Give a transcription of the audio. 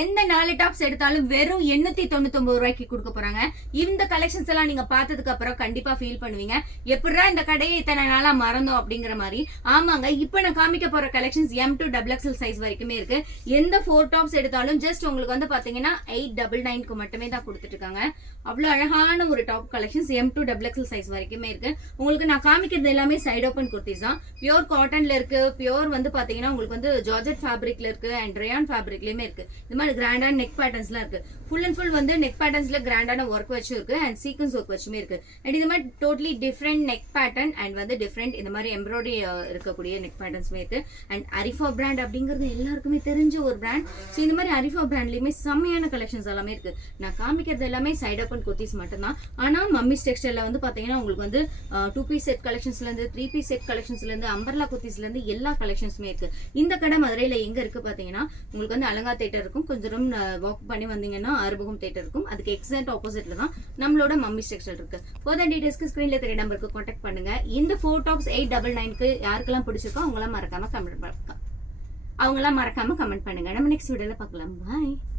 எந்த 4 டாப்ஸ் எடுத்தாலும் வெறும் 899 ரூபாய்க்கு கொடுக்க போறாங்க. இந்த கலெக்ஷன்ஸ் எல்லாம் நீங்க பார்த்ததுக்கு அப்புறம் கண்டிப்பா ஃபீல் பண்ணுவீங்க, எப்படிடா இந்த கடையை இத்தனை நாளா மறந்தோம் அப்படிங்கிற மாதிரி. ஆமாங்க, இப்ப நான் காமிக்க போற collections M to XXL size வரைக்குமே இருக்கு. எந்த 4 டாப்ஸ் எடுத்தாலும் ஜஸ்ட் உங்களுக்கு வந்து பாத்தீங்கன்னா 899க்கு மட்டுமே தான் கொடுத்துட்டு இருக்காங்க. அவ்வளவு அழகான ஒரு top collections M to XXL size வரைக்குமே இருக்கு. உங்களுக்கு நான் காமிக்கிறது எல்லாமே சைடு ஓபன் குர்த்திஸ் தான். பியூர் காட்டன்ல இருக்கு, பியூர் வந்து பாத்தீங்கன்னா உங்களுக்கு வந்து ஜார்ஜெட் ஃபேப்ரிக்ல இருக்கு அண்ட் ரயான் ஃபேப்ரிக்லயுமே இருக்கு. இந்த மாதிரி கிராண்டான நெக் பேட்டர்ன்ஸ்லாம் இருக்கு. ஃபுல் அண்ட் ஃபுல் வந்து நெக் பேட்டர்ன்ஸ்ல கிராண்டான ஒர்க் வச்சு இருக்கு அண்ட் சீக்வன்ஸ் ஒர்க் வச்சுமே இருக்கு. அண்ட் இது மாதிரி totally different neck pattern and வந்து டிஃப்ரெண்ட் இந்த மாதிரி எம்ப்ராய்டரி இருக்கக்கூடிய நெக் பேட்டர்ன்ஸ்மே இருக்கு. அண்ட் அரிஃபா பிராண்ட் அப்படிங்கிறது எல்லாருக்குமே தெரிஞ்ச ஒரு பிராண்ட். ஸோ இந்த மாதிரி அரிஃபா பிராண்ட்லயுமே செம்மையான கலெக்ஷன்ஸ் எல்லாமே இருக்கு. நான் காமிக்கிறது எல்லாமே சைட் ஓப்பன் குர்த்திஸ் மட்டும்தான். ஆனா மம்மிஸ் டெக்ஸ்டைல்ல வந்து பாத்தீங்கன்னா உங்களுக்கு வந்து 2 பீஸ் செட் கலெக்ஷன்ஸ்ல இருந்து 3 பீஸ் செட் கலெக்ஷன்ஸ்ல இருந்து அம்பர்லா குர்த்திஸ்ல இருந்து எல்லா கலெக்ஷன்ஸுமே இருக்கு. இந்த கடை மதுரையில எங்க இருக்கு பாத்தீங்கன்னா உங்களுக்கு வந்து அலங்கா தேட்டர் இருக்கும். கொஞ்சம் தூரம் வாக் பண்ணி வந்தீங்கன்னா ஆறுமுகம் தேட்டர் இருக்கும். அதுக்கு எக்ஸாக்ட் ஆப்போசிட்ல தான் நம்மளோட மம்மிஸ் டெக்ஸ்டைல் இருக்கு. ஃபர்தர் டீடைல்ஸ்க்கு ஸ்கிரீன்ல தெரிய நம்பருக்கு கான்டாக்ட் பண்ணுங்க. இந்த 4 டாப்ஸ் 899க்கு யாருக்கெல்லாம் பிடிச்சிருக்கோ அவங்களாம் மறக்காம கமெண்ட் பண்ணுங்க. நம்ம நெக்ஸ்ட் வீடியோல பார்க்கலாம். பாய்.